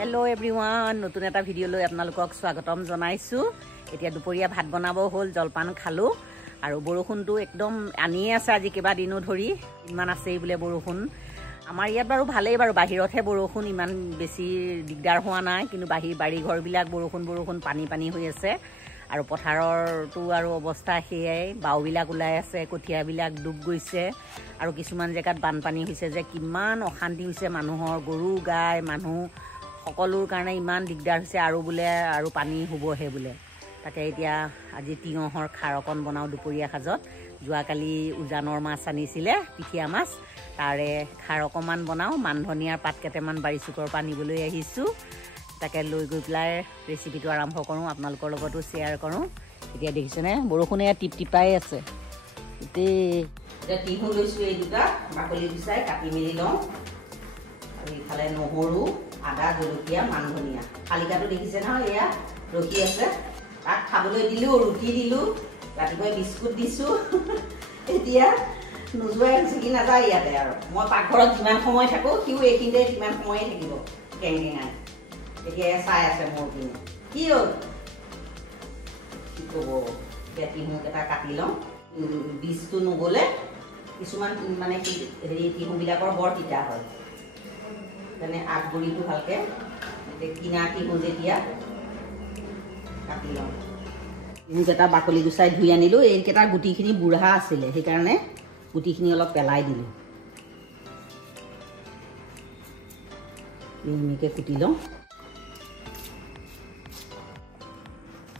Hello everyone, নতুন এটা video লৈ আপোনালোকক স্বাগতম জনাইছো। এতিয়া দুপৰীয়া ভাত বনাব হ'ল, জলপান খালো আৰু বৰষুণটো একদম আনিয়ে আছে আজি কিবা দিনো ধৰি। ইমান আছে বোলে বৰষুণ। আমাৰ ইয়াত বাৰু ভালেই বাৰু, বাহিৰতহে বৰষুণ ইমান বেছি দিগদাৰ হোৱা নাই, কিন্তু বাড়ি ঘৰবিলাক বৰষুণ পানী হৈ আছে আৰু পথাৰৰটো আৰু অৱস্থা সেয়াই, বাওবিলাক ওলাই আছে, কঠিয়াবিলাক ডুব গৈছে আৰু কিছুমান জেগাত বানপানী হৈছে যে কিমান অশান্তি হৈছে মানুহৰ, গৰু গাই মানুহ সকলোৰ কাৰণে ইমান দিগদাৰ হৈছে আৰু বোলে আৰু পানী হ'বহে বোলে। তাকে এতিয়া আজি তিয়হৰ খাৰ অকণ বনাওঁ দুপৰীয়া সাজত। যোৱাকালি উজানৰ মাছ আনিছিলে, পিঠিয়া মাছ, তাৰে খাৰ অকণমান বনাওঁ। মানধনিয়াৰ পাত কেইটামান বাৰী চুকৰ পৰা নিবলৈ আহিছোঁ, তাকে লৈ গৈ পেলাই ৰেচিপিটো আৰম্ভ কৰোঁ, আপোনালোকৰ লগতো শ্বেয়াৰ কৰোঁ। এতিয়া দেখিছেনে বৰষুণে টিপ টিপাই আছে গোটেই। এতিয়া তিহু লৈছোঁ, এই দুটা বাকলি গুচাই কাটি মেলি লওঁ আৰু ইফালে নহৰু, আদা, জলকীয়া, মানধনিয়া। শালিকাটো দেখিছে নহয়, এয়া ৰখি আছে, তাক খাবলৈ দিলোঁ, ৰুটি দিলোঁ, ৰাতিপুৱাই বিস্কুট দিছোঁ। এতিয়া নোযোৱাই হৈছে কি নাযায় ইয়াতে আৰু। মই পাকঘৰত যিমান সময় থাকোঁ সিও এইখিনিতে সিমান সময়ে থাকিব কেঙকেঙাই। এতিয়া চাই আছে মোৰ পিনে, কি হ'ল কি ক'ব। এতিয়া তিহুকেইটা কাটি লওঁ, বীজটো নগ'লে কিছুমান মানে হেৰি তিহুবিলাকৰ বৰ তিতা হয়, মানে আগগুৰিটো ভালকৈ কিনা তিহু যেতিয়া কাটি লওঁ। তিহুকেইটা বাকলি গুচাই ধুই আনিলোঁ, এইকেইটা গুটিখিনি বুঢ়া আছিলে সেইকাৰণে গুটিখিনি অলপ পেলাই দিলোঁ। এনেকৈ কুটি লওঁ,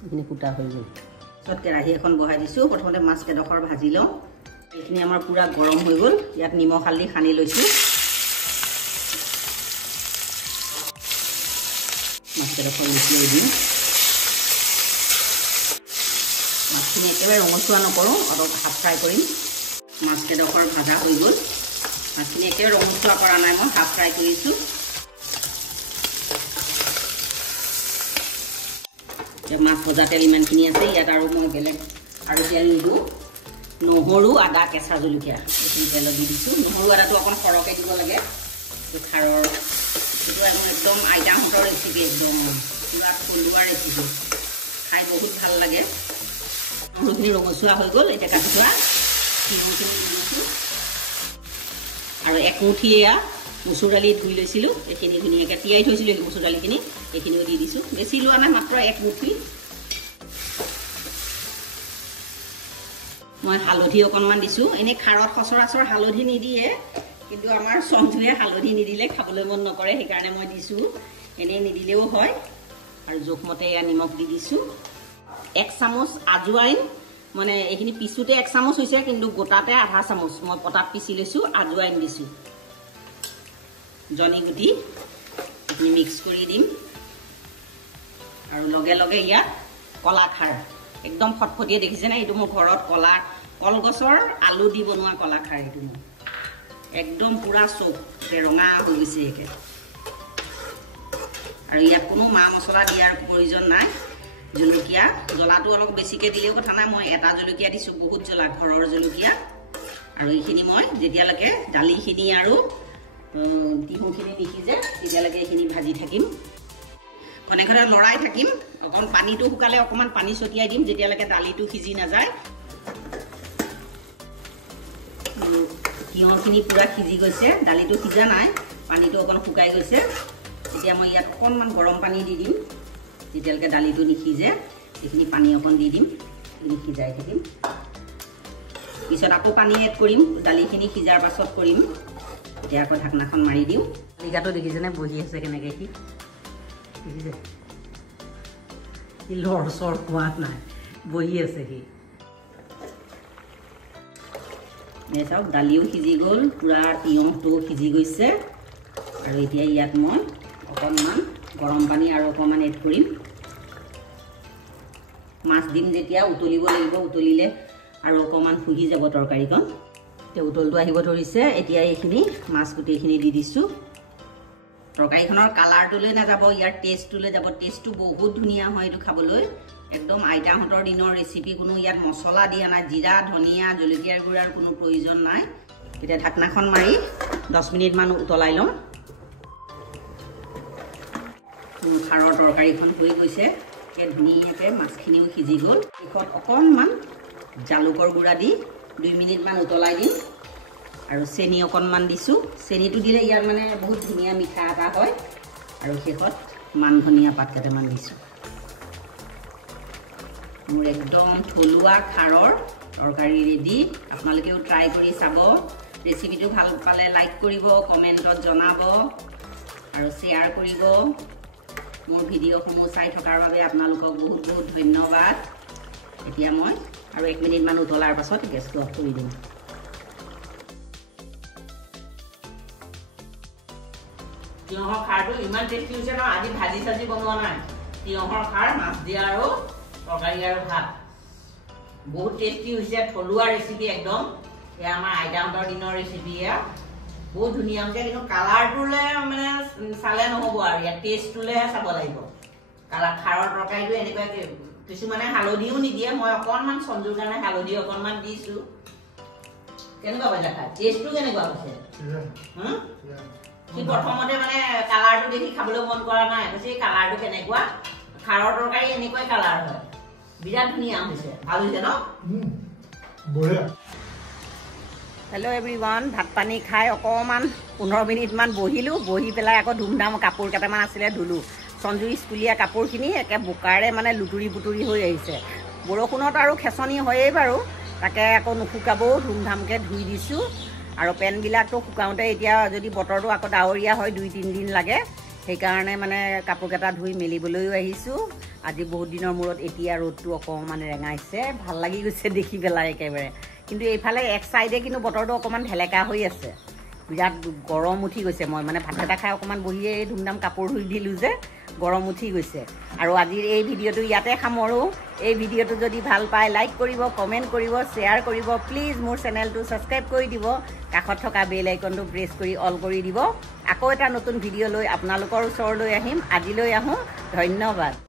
এইখিনি কুটা হৈ গ'ল। পিছত কেৰাহী এখন বহাই দিছোঁ, প্ৰথমতে মাছ কেইডোখৰ ভাজি লওঁ। এইখিনি আমাৰ পূৰা গৰম হৈ গ'ল, ইয়াত নিমখ হালধি সানি লৈছোঁ। মাছকেইডোখৰ মিঠৈ দিম। মাছখিনি একেবাৰে ৰঙচুৱা নকৰোঁ, অলপ হাফ ফ্ৰাই কৰিম। মাছকেইডোখৰ ভাজা হৈ গ'ল, মাছখিনি একেবাৰে ৰঙচুৱা কৰা নাই, মই হাফ ফ্ৰাই কৰিছোঁ। এতিয়া মাছ ভজা তেল ইমানখিনি আছে, ইয়াত আৰু মই বেলেগ আৰু তেল নিদিওঁ। নহৰু, আদা, কেঁচা জলকীয়া এইখিনি তেলত দি দিছোঁ। নহৰু আদাটো অকণ সৰহকৈ দিব লাগে, খাৰৰ এইটো একদম আইতাহঁতৰ ৰেচিপি, একদম পূৰা থলুৱা ৰেচিপি, খাই বহুত ভাল লাগে। নহৰুখিনি ৰঙচুৱা হৈ গ'ল, এতিয়া কাটি থোৱা তিহুখিনি দি দিছোঁ আৰু একমুঠি এয়া মচুৰ দালি ধুই লৈছিলোঁ, এইখিনি ধুনীয়াকৈ তিয়াই থৈছিলোঁ মচুৰ দালিখিনি, এইখিনিও দি দিছোঁ। বেছি লোৱা নাই, মাত্ৰ একমুঠি। মই হালধি অকণমান দিছোঁ। এনেই খাৰত সচৰাচৰ হালধি নিদিয়ে, কিন্তু আমাৰ চঞ্জুৱে হালধি নিদিলে খাবলৈ মন নকৰে, সেইকাৰণে মই দিছোঁ। এনেই নিদিলেও হয়। আৰু জোখমতে এয়া নিমখ দি দিছোঁ। 1 চামুচ আজৱাইন, মানে এইখিনি পিছোতে 1 চামুচ হৈছে, কিন্তু গোটাতে আধা চামুচ মই পটাত পিচি লৈছোঁ। আজৱাইন দিছোঁ, জনি গুটি, এইখিনি মিক্স কৰি দিম। আৰু লগে লগে ইয়াত কলাখাৰ, একদম ফটফটিয়ে দেখিছেনে, এইটো মোৰ ঘৰত কলগছৰ আলু দি বনোৱা কলাখাৰ, এইটো মোৰ একদম পূৰা চৌক ৰঙা হৈ গৈছে একে। আৰু ইয়াত কোনো মা মছলা দিয়াৰ প্ৰয়োজন নাই। জলকীয়া, জ্বলাটো অলপ বেছিকৈ দিলেও কথা নাই, মই এটা জলকীয়া দিছোঁ, বহুত জ্বলা, ঘৰৰ জলকীয়া। আৰু এইখিনি মই যেতিয়ালৈকে দালিখিনি আৰু তিহুখিনি নিসিজে তেতিয়ালৈকে এইখিনি ভাজি থাকিম, ঘনে ঘনে লৰাই থাকিম। অকণ পানীটো শুকালে অকণমান পানী ছটিয়াই দিম, যেতিয়ালৈকে দালিটো সিজি নাযায়। তিয়হখিনি পূৰা সিজি গৈছে, দালিটো সিজা নাই, পানীটো অকণ শুকাই গৈছে। এতিয়া মই ইয়াত অকণমান গৰম পানী দি দিম, যেতিয়ালৈকে দালিটো নিসিজে। এইখিনি পানী অকণ দি দিম, এইখিনি সিজাই থাকিম। পিছত আকৌ পানী এড কৰিম, দালিখিনি সিজাৰ পাছত কৰিম। এতিয়া আকৌ ঢাকনাখন মাৰি দিওঁ। শালিকাটো দেখিছেনে বহি আছে কেনেকৈ, সি দেখিছে, সি লৰ চৰ খোৱা নাই, বহি আছে সি। এই চাওক, দালিও সিজি গ'ল, পূৰা তিয়হটোও সিজি গৈছে। আৰু এতিয়া ইয়াত মই অকণমান গৰম পানী আৰু অকণমান এড কৰিম। মাছ দিম যেতিয়া উতলিব লাগিব, উতলিলে আৰু অকণমান ফুহি যাব তৰকাৰীখন। এতিয়া উতলটো আহিব ধৰিছে, এতিয়া এইখিনি মাছ গোটেইখিনি দি দিছোঁ। তৰকাৰীখনৰ কালাৰটোলৈ নাযাব, ইয়াৰ টেষ্টটোলৈ যাব। টেষ্টটো বহুত ধুনীয়া হয় এইটো খাবলৈ, একদম আইতাহঁতৰ দিনৰ ৰেচিপি। কোনো ইয়াত মছলা দিয়া নাই, জিৰা, ধনিয়া, জলকীয়াৰ গুড়াৰ কোনো প্ৰয়োজন নাই। এতিয়া ঢাকনাখন মাৰি 10 মিনিটমান উতলাই লওঁ। খাৰৰ তৰকাৰীখন হৈ গৈছে ধুনীয়াকৈ মাছখিনিও সিজি গ'ল শেষত অকণমান জালুকৰ গুড়া দি 2 মিনিটমান উতলাই দিম আৰু চেনি অকণমান দিছোঁ চেনিটো দিলে ইয়াৰ মানে বহুত ধুনীয়া মিঠা এটা হয় আৰু শেষত মান ধনিয়া পাত কেইটামান দিছোঁ মোৰ একদম থলুৱা খাৰৰ তৰকাৰী ৰেডি আপোনালোকেও ট্ৰাই কৰি চাব ৰেচিপিটো ভাল পালে লাইক কৰিব কমেণ্টত জনাব আৰু শ্বেয়াৰ কৰিব মোৰ ভিডিঅ'সমূহ চাই থকাৰ বাবে আপোনালোকক বহুত বহুত ধন্যবাদ এতিয়া মই আৰু 1 মিনিটমান উতলাৰ পাছত গেছটো অফ কৰি দিম তিয়হৰ খাৰটো ইমান টেষ্টি হৈছে ন আজি ভাজি চাজি বনোৱা নাই তিয়হৰ খাৰ মাছ দিয়া আৰু তৰকাৰী আৰু ভাত বহুত টেষ্টি হৈছে থলুৱা ৰেচিপি একদম এয়া আমাৰ আইতাহঁতৰ দিনৰ ৰেচিপি এয়া বহুত ধুনীয়া হৈছে কিন্তু কালাৰটোলে মানে চালে নহ'ব আৰু ইয়াৰ টেষ্টটোলেহে চাব লাগিব কালাৰ খাৰৰ তৰকাৰীটো এনেকুৱাকৈ কিছুমানে হালধিও নিদিয়ে মই অকণমান সঞ্জুৰ কাৰণে হালধি অকণমান দিছোঁ কেনেকুৱা পাইছা খাই টেষ্টটো কেনেকুৱা হৈছে সি প্ৰথমতে মানে কালাৰটো দেখি খাবলৈ মন কৰা নাই কৈছে এই কালাৰটো কেনেকুৱা খাৰৰ তৰকাৰী এনেকুৱাই কালাৰ হয় বিৰাট ধুনীয়া হৈছে ভাল হৈছে ন বঢ়িয়া হেল্ল' এভৰিৱান ভাত পানী খাই অকণমান 15 মিনিটমান বহিলোঁ বহি পেলাই আকৌ ধুমধাম কাপোৰ কেইটামান আছিলে ধুলোঁ সঞ্জুৰ স্কুলীয়া কাপোৰখিনি একে বোকাৰে মানে লুতুৰি পুতুৰি হৈ আহিছে বৰষুণত আৰু খেচনি হয়েই বাৰু তাকে আকৌ নুশুকাবও ধুমধামকৈ ধুই দিছোঁ আৰু পেনবিলাকতো শুকাওঁতে এতিয়া যদি বতৰটো আকৌ ডাৱৰীয়া হয় 2-3 দিন লাগে সেইকাৰণে মানে কাপোৰকেইটা ধুই মেলিবলৈও আহিছোঁ আজি বহুত দিনৰ মূৰত এতিয়া ৰ'দটো অকণমান ৰেঙাইছে ভাল লাগি গৈছে দেখি পেলাই একেবাৰে কিন্তু এইফালে এক চাইডে কিন্তু বতৰটো অকণমান ঢেলেকা হৈ আছে বিৰাট গৰম উঠি গৈছে মই মানে ভাতকেইটা খাই অকণমান বহিয়ে ধুমধাম কাপোৰ ধুই দিলোঁ যে গৰম উঠি গৈছে আৰু আজিৰ এই ভিডিঅ'টো ইয়াতে সামৰোঁ এই ভিডিঅ'টো যদি ভাল পায় লাইক কৰিব কমেণ্ট কৰিব শ্বেয়াৰ কৰিব প্লিজ মোৰ চেনেলটো ছাবস্ক্ৰাইব কৰি দিব কাষত থকা বেল আইকনটো প্ৰেছ কৰি অল কৰি দিব আকৌ এটা নতুন ভিডিঅ' লৈ আপোনালোকৰ ওচৰলৈ আহিম আজিলৈ আহোঁ ধন্যবাদ